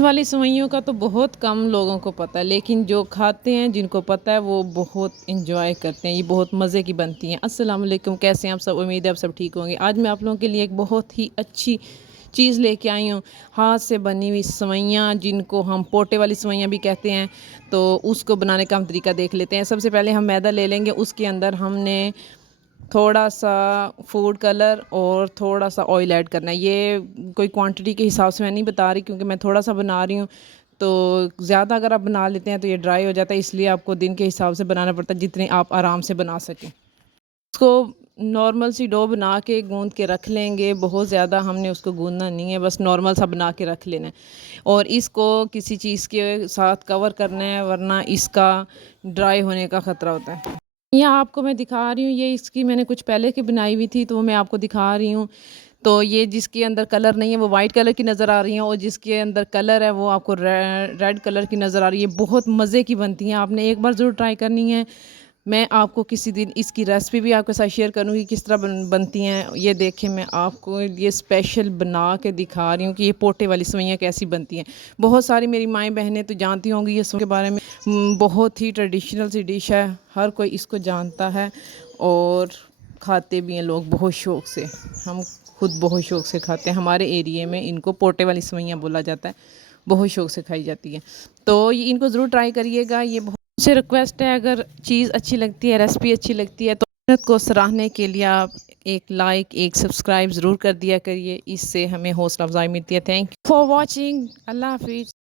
वाली सेवइयों का तो बहुत कम लोगों को पता है, लेकिन जो खाते हैं, जिनको पता है, वो बहुत एंजॉय करते हैं। ये बहुत मज़े की बनती हैं। अस्सलाम वालेकुम, कैसे हैं आप सब? उम्मीद है आप सब ठीक होंगे। आज मैं आप लोगों के लिए एक बहुत ही अच्छी चीज़ लेके आई हूँ, हाथ से बनी हुई सेवइयाँ, जिनको हम पोटे वाली सेवइयाँ भी कहते हैं। तो उसको बनाने का हम तरीका देख लेते हैं। सबसे पहले हम मैदा ले लेंगे, उसके अंदर हमने थोड़ा सा फूड कलर और थोड़ा सा ऑयल ऐड करना है। ये कोई क्वांटिटी के हिसाब से मैं नहीं बता रही, क्योंकि मैं थोड़ा सा बना रही हूँ। तो ज़्यादा अगर आप बना लेते हैं तो ये ड्राई हो जाता है, इसलिए आपको दिन के हिसाब से बनाना पड़ता है, जितने आप आराम से बना सकें। उसको नॉर्मल सी डो बना के गूंद के रख लेंगे। बहुत ज़्यादा हमने उसको गूंदना नहीं है, बस नॉर्मल सा बना के रख लेना है। और इसको किसी चीज़ के साथ कवर करना है, वरना इसका ड्राई होने का ख़तरा होता है। यहाँ आपको मैं दिखा रही हूँ, ये इसकी मैंने कुछ पहले की बनाई हुई थी, तो वो मैं आपको दिखा रही हूँ। तो ये जिसके अंदर कलर नहीं है वो वाइट कलर की नज़र आ रही है, और जिसके अंदर कलर है वो आपको रेड कलर की नज़र आ रही है। बहुत मज़े की बनती हैं, आपने एक बार ज़रूर ट्राई करनी है। मैं आपको किसी दिन इसकी रेसिपी भी आपके साथ शेयर करूँगी, किस तरह बनती हैं। ये देखें, मैं आपको ये स्पेशल बना के दिखा रही हूँ कि ये पोटे वाली सेवइयाँ कैसी बनती हैं। बहुत सारी मेरी माएँ बहनें तो जानती होंगी ये के बारे में। बहुत ही ट्रेडिशनल सी डिश है, हर कोई इसको जानता है और खाते भी हैं लोग बहुत शौक़ से। हम खुद बहुत शौक़ से खाते हैं। हमारे एरिए में इनको पोटे वाली सेवइयाँ बोला जाता है, बहुत शौक़ से खाई जाती है। तो ये इनको ज़रूर ट्राई करिएगा। ये बहुत से रिक्वेस्ट है, अगर चीज़ अच्छी लगती है, रेसिपी अच्छी लगती है, तो मेहनत को सराहने के लिए आप एक लाइक, एक सब्सक्राइब ज़रूर कर दिया करिए। इससे हमें हौसला अफजाई मिलती है। Thank you for watching. Allah हाफिज़।